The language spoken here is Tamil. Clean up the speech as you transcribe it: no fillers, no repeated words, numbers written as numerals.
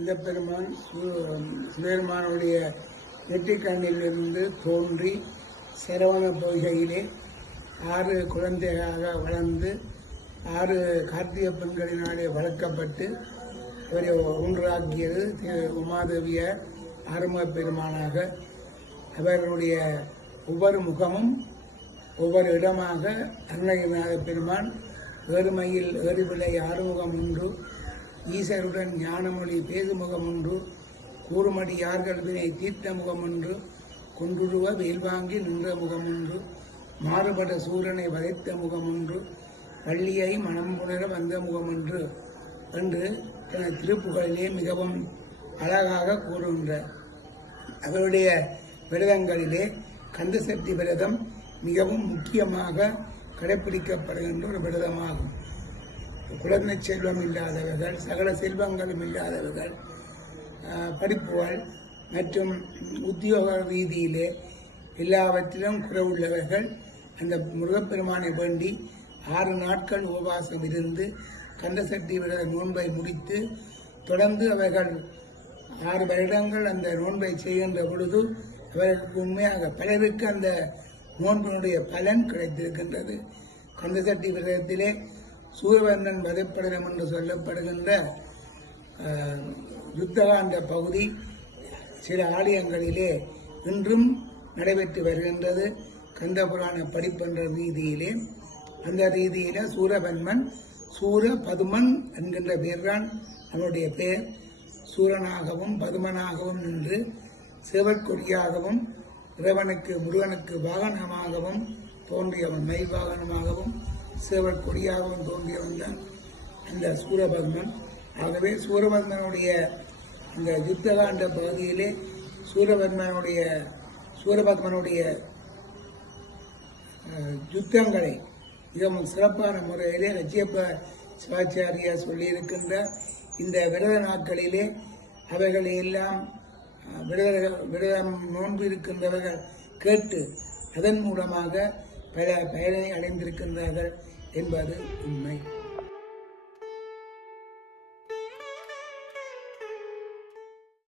இந்த பெருமான் சிவபெருமானுடைய நெற்றிக்கண்ணிலிருந்து தோன்றி சரவண பொய்கையிலே 6 குழந்தையாக வளர்ந்து 6 கார்த்திகை பெண்களினாலே வளர்க்கப்பட்டு அவரை ஒன்றாக்கியது உமாதேவியார் ஆறுமுக பெருமானாக. அவர்களுடைய ஒவ்வொரு முகமும் ஒவ்வொரு இடமாக அருணகிரிநாத பெருமான் ஏறுமையில் ஏறுவிலை ஆறுமுகம் உண்டு, ஈசருடன் ஞானமொழி பேசுமுகம் உண்டு, கூறுமடி யார்கள் வினை தீர்த்த முகம் ஒன்று, கொன்றுருவ வேல்வாங்கி நின்ற முகம் ஒன்று, மாறுபட சூரனை வதைத்த முகம் ஒன்று, பள்ளியை மனம் புணர வந்த முகம் ஒன்று என்று தனது திருப்புகளிலே மிகவும் அழகாக கூறுகின்றார். அவருடைய விரதங்களிலே கந்தசக்தி விரதம் மிகவும் முக்கியமாக கடைப்பிடிக்கப்படுகின்ற ஒரு விரதமாகும். குழந்தை செல்வம் இல்லாதவர்கள், சகல செல்வங்களும் இல்லாதவர்கள், படிப்புகள் மற்றும் உத்தியோக ரீதியிலே எல்லாவற்றிலும் குறைவுள்ளவர்கள் அந்த முருகப்பெருமானை வேண்டி 6 நாட்கள் உபவாசம் இருந்து கந்தசக்தி விரத நோன்பை முடித்து தொடர்ந்து அவர்கள் 6 வருடங்கள் அந்த நோன்பை செய்கின்ற பொழுது அவர்களுக்கு உண்மையாக பலருக்கு அந்த நோன்பினுடைய பலன் கிடைத்திருக்கின்றது. கந்தசக்தி விரதத்திலே சூரவர்ணன் வதைப்படலம் என்று சொல்லப்படுகின்ற யுத்தகாண்ட பகுதி சில ஆலயங்களிலே இன்றும் நடைபெற்று வருகின்றது. கந்தபுராண படிப்பென்ற ரீதியிலே அந்த ரீதியில சூரபன்மன் சூர பதுமன் என்கின்ற பெயர்தான் அவனுடைய பெயர். சூரனாகவும் பதுமனாகவும் நின்று சேவற்கொடியாகவும் இறைவனுக்கு முருகனுக்கு வாகனமாகவும் தோன்றியவன், மை வாகனமாகவும் சேவற்கொடியாகவும் தோன்றியவன் தான் அந்த சூரபத்மன். ஆகவே சூரபத்மனுடைய அந்த யுத்தகாண்ட பகுதியிலே சூரபத்மனுடைய யுத்தங்களை மிகவும் சிறப்பான முறையிலே ரச்சியப்ப சிவாச்சாரியார் சொல்லியிருக்கின்ற இந்த விரத நாட்களிலே அவைகளை எல்லாம் விரதம் நோன்பு இருக்கின்றவர்கள் கேட்டு அதன் மூலமாக பல பயனை அடைந்திருக்கின்றார்கள் என்பது உண்மை.